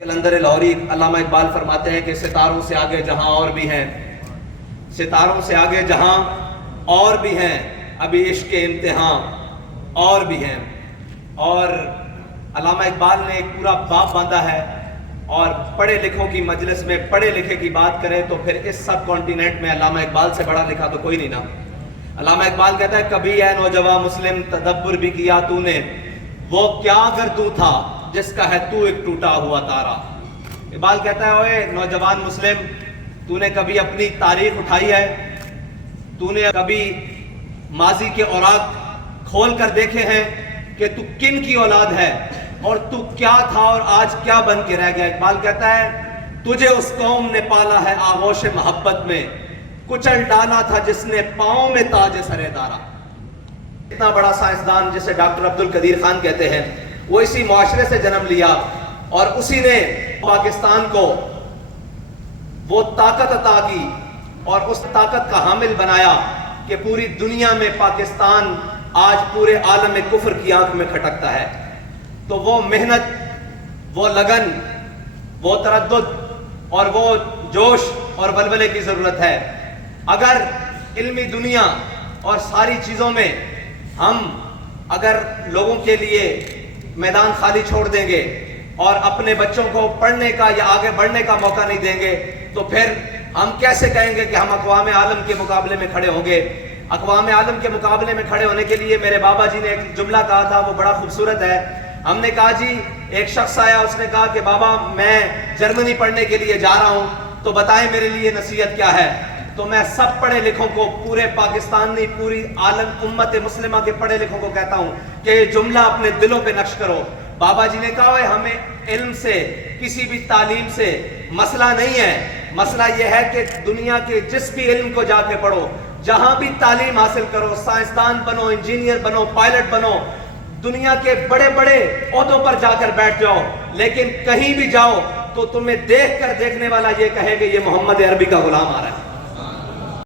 कलंदर लाहौरी अल्लामा इकबाल फरमाते हैं कि सितारों से आगे जहां और भी हैं, सितारों से आगे जहां और भी हैं, अभी इश्क के इम्तिहान और भी हैं। और अल्लामा इकबाल ने एक पूरा बाब बांधा है, और पढ़े लिखों की मजलिस में पढ़े लिखे की बात करें तो फिर इस सब कॉन्टिनेंट में अल्लामा इकबाल से बड़ा लिखा तो कोई नहीं ना। अल्लामा इकबाल कहता है, कभी है नौजवान मुस्लिम तदब्बर भी किया तूने, वो क्या अगर तू था जिसका है तू एक टूटा हुआ तारा। इकबाल कहता है, ओए नौजवान मुस्लिम, तूने कभी अपनी तारीख उठाई है? तूने कभी माजी के औराक खोल कर देखे हैं कि तू किन की औलाद है और तू क्या था और आज क्या बन के रह गया? इकबाल कहता है, तुझे उस कौम ने पाला है आगोश मोहब्बत में, कुचल डाला था जिसने पाँव में ताज सरेदारा। इतना बड़ा साइंसदान जिसे डॉक्टर अब्दुल कदीर खान कहते हैं, वो इसी मुआशरे से जन्म लिया और उसी ने पाकिस्तान को वो ताकत अता की और उस ताकत का हामिल बनाया कि पूरी दुनिया में पाकिस्तान आज पूरे आलम में कुफ्र की आंख में खटकता है। तो वो मेहनत, वो लगन, वो तरद्दुद और वो जोश और बलबले की जरूरत है। अगर इल्मी दुनिया और सारी चीजों में हम अगर लोगों के लिए मैदान खाली छोड़ देंगे और अपने बच्चों को पढ़ने का या आगे बढ़ने का मौका नहीं देंगे, तो फिर हम कैसे कहेंगे कि हम अक़वाम आलम के मुकाबले में खड़े होंगे? अक़वाम आलम के मुकाबले में खड़े होने के लिए मेरे बाबा जी ने एक जुमला कहा था, वो बड़ा खूबसूरत है। हमने कहा जी, एक शख्स आया, उसने कहा कि बाबा मैं जर्मनी पढ़ने के लिए जा रहा हूँ, तो बताएं मेरे लिए नसीहत क्या है? तो मैं सब पढ़े लिखों को, पूरे पाकिस्तान नहीं पूरी आलम उम्मत मुस्लिमा के पढ़े लिखों को कहता हूँ कि जुमला अपने दिलों पे नक्श करो। बाबा जी ने कहा, हमें इल्म से, किसी भी तालीम से मसला नहीं है, मसला यह है कि दुनिया के जिस भी इल्म को जाके पढ़ो, जहां भी तालीम हासिल करो, साइंसदान बनो, इंजीनियर बनो, पायलट बनो, दुनिया के बड़े बड़े ओहदों पर जाकर बैठ जाओ, लेकिन कहीं भी जाओ तो तुम्हें देख कर देखने वाला ये कहे कि ये मोहम्मद अरबी का गुलाम आ रहा है।